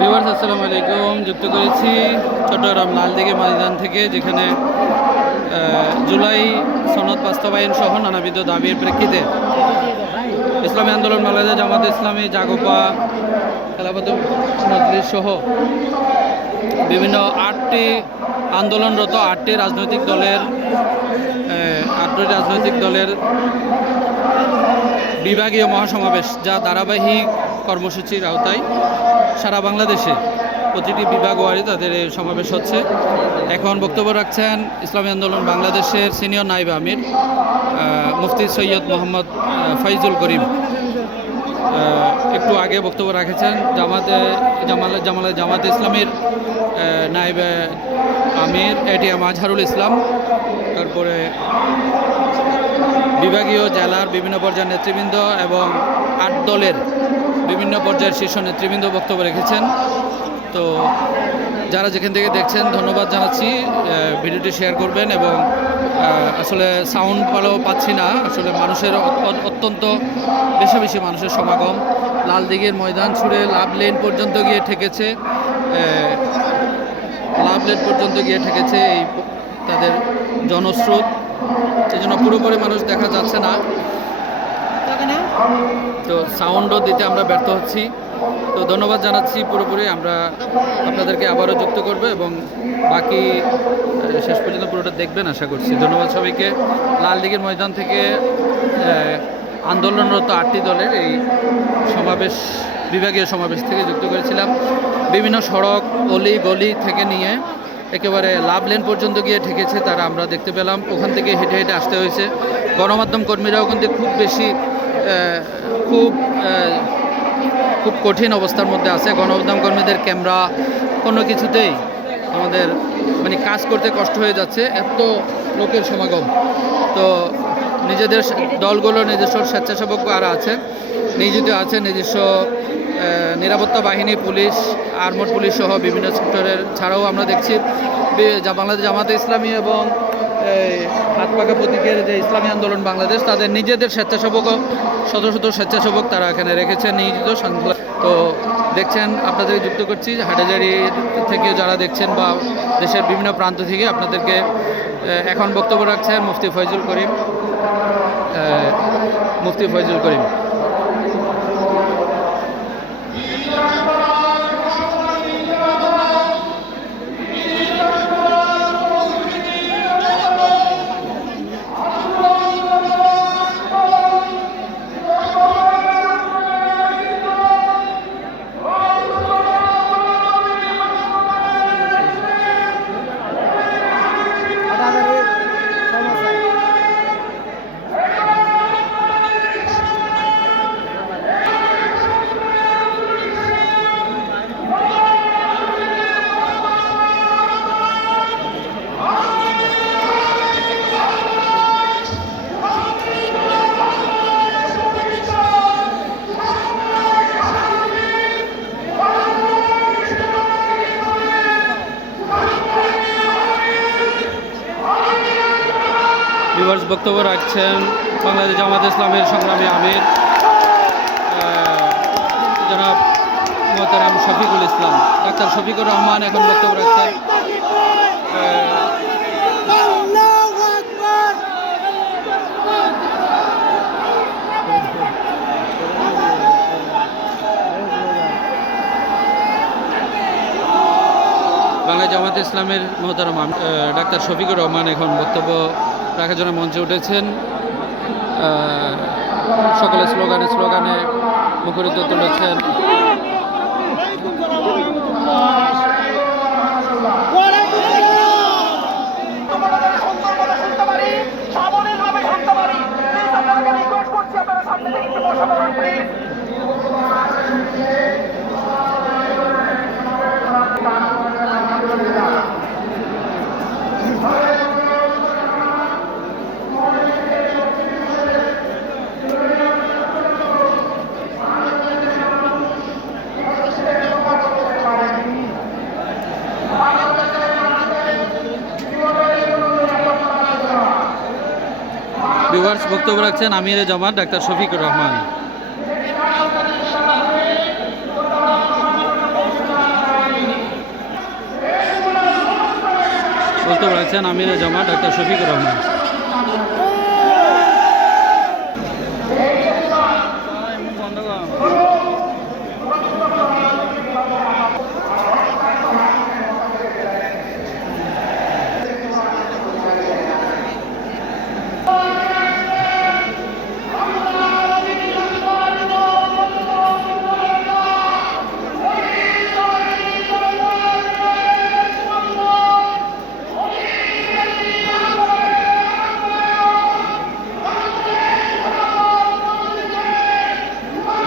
Viewers আসসালামু আলাইকুম। যুক্ত করেছি চট্টগ্রাম লালদিঘি ময়দান থেকে, যেখানে জুলাই সনদ বাস্তবায়ন সহ নানাবিধ দাবির প্রেক্ষিতে ইসলামী আন্দোলন বাংলাদেশ, জামাত ইসলামী, জাগোপা, খেলাফত মজলিস সহ বিভিন্ন 8টি আন্দোলনরত 8টি রাজনৈতিক দলের বিভাগীয় মহাসমাবেশ, যা ধারাবাহিক কর্মসূচির আওতায় সারা বাংলাদেশে প্রতিটি বিভাগ ওয়ারি তাদের এই সমাবেশ হচ্ছে। এখন বক্তব্য রাখছেন ইসলামী আন্দোলন বাংলাদেশের সিনিয়র নায়েব আমির মুফতি সৈয়দ মোহাম্মদ ফয়জুল করিম। একটু আগে বক্তব্য রাখেছেন জামাত ইসলামীর নায়েব আমির এটিএম আজহারুল ইসলাম। তারপরে বিভাগীয় জেলার বিভিন্ন পর্যায়ের নেতৃবৃন্দ এবং 8 দলের বিভিন্ন পর্যায়ের শীর্ষ নেতৃবৃন্দ বক্তব্য রেখেছেন। তো যারা যেখান থেকে দেখছেন ধন্যবাদ জানাচ্ছি। ভিডিওটি শেয়ার করবেন। এবং আসলে সাউন্ড ভালো পাচ্ছি না, আসলে মানুষের অত্যন্ত বেশি মানুষের সমাগম। লালদিঘির ময়দান ছুড়ে লাভ লেন পর্যন্ত গিয়ে ঠেকেছে এই তাদের জনস্রোত, সেজন্য পুরোপুরি মানুষ দেখা যাচ্ছে না, তো সাউন্ডও দিতে আমরা ব্যর্থ হচ্ছি। তো ধন্যবাদ জানাচ্ছি পুরোপুরি। আমরা আপনাদেরকে আবারও যুক্ত করব এবং বাকি শেষ পর্যন্ত পুরোটা দেখবেন আশা করছি। ধন্যবাদ সবাইকে। লালদিঘির ময়দান থেকে আন্দোলনরত 8টি দলের এই সমাবেশ, বিভাগীয় সমাবেশ থেকে যুক্ত করেছিলাম। বিভিন্ন সড়ক, অলি গলি থেকে নিয়ে একেবারে লাভ লেন পর্যন্ত গিয়ে ঠেকেছে তারা, আমরা দেখতে পেলাম। ওখান থেকে হেঁটে হেঁটে আসতে হয়েছে। গণমাধ্যম কর্মীরাও কিন্তু খুব কঠিন অবস্থার মধ্যে আছে। গণমাধ্যম কর্মীদের ক্যামেরা কোনো কিছুতেই আমাদের কাজ করতে কষ্ট হয়ে যাচ্ছে, এত লোকের সমাগম। তো নিজেদের দলগুলোর নিজস্ব স্বেচ্ছাসেবক কারা আছে, নিয়োজিত আছে, নিজস্ব নিরাপত্তা বাহিনী, পুলিশ, আর্মড পুলিশ সহ বিভিন্ন সেক্টরের ছাড়াও আমরা দেখছি বাংলাদেশ জামাতে ইসলামী এবং হাত পাকা প্রতীকের যে ইসলামী আন্দোলন বাংলাদেশ, তাদের নিজেদের স্বেচ্ছাসেবক শত স্বেচ্ছাসেবক তারা এখানে রেখেছেন নিয়োজিত। তো দেখছেন, আপনাদের যুক্ত করছি হাটাজারি থেকে যারা দেখছেন বা দেশের বিভিন্ন প্রান্ত থেকে আপনাদেরকে। এখন বক্তব্য রাখছেন মুফতি ফয়জুল করিম। বক্তব্য রাখছেন বাংলাদেশ জামাত ইসলামের সংগ্রামী আমির জনাব মোহতারাম শফিকুল ইসলাম, ডাক্তার শফিকুর রহমান এখন বক্তব্য রাখছেন। বাংলাদেশ জামাত ইসলামের মোহতারাম ডাক্তার শফিকুর রহমান এখন বক্তব্য রাখার জন্য মঞ্চে উঠেছেন। সকলে স্লোগানে মুখরিত তুলেছেন। ভিউয়ার্স, বক্তব্য রাখছেন আমিরে জামাত ডাক্তার শফিকুর রহমান। বক্তব্য রাখছেন আমিরে জামা ডাক্তার শফিকুর রহমান।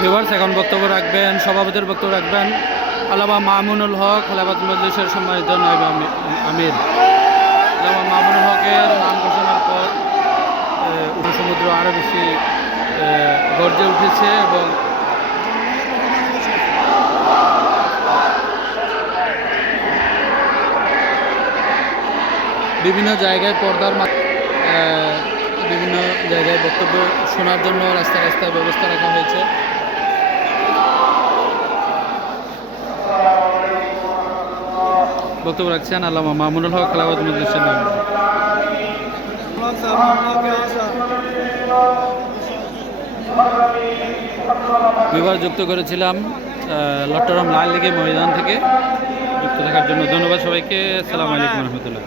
ভিউয়ার্স, এখন বক্তব্য রাখবেন, সভাপতির বক্তব্য রাখবেন আল্লামা মামুনুল হক, খেলাফত মজলিসের সম্মানিত নায়েব আমির। আল্লামা মামুনুল হকের নাম ঘোষণার পর উপসমুদ্র আরও বেশি গর্জে উঠেছে এবং বিভিন্ন জায়গায় বিভিন্ন জায়গায় বক্তব্য শোনার জন্য রাস্তায় রাস্তায় ব্যবস্থা রাখা হয়েছে। বক্তব্য রাখছেন আল্লামা মামুনুল হক, খেলাফত মজলিসের নাম। বিভাগ যুক্ত করেছিলাম লট্টরম লাল লীগের ময়দান থেকে। যুক্ত থাকার জন্য ধন্যবাদ সবাইকে। আসসালামু আলাইকুম রহমতুল্লাহ।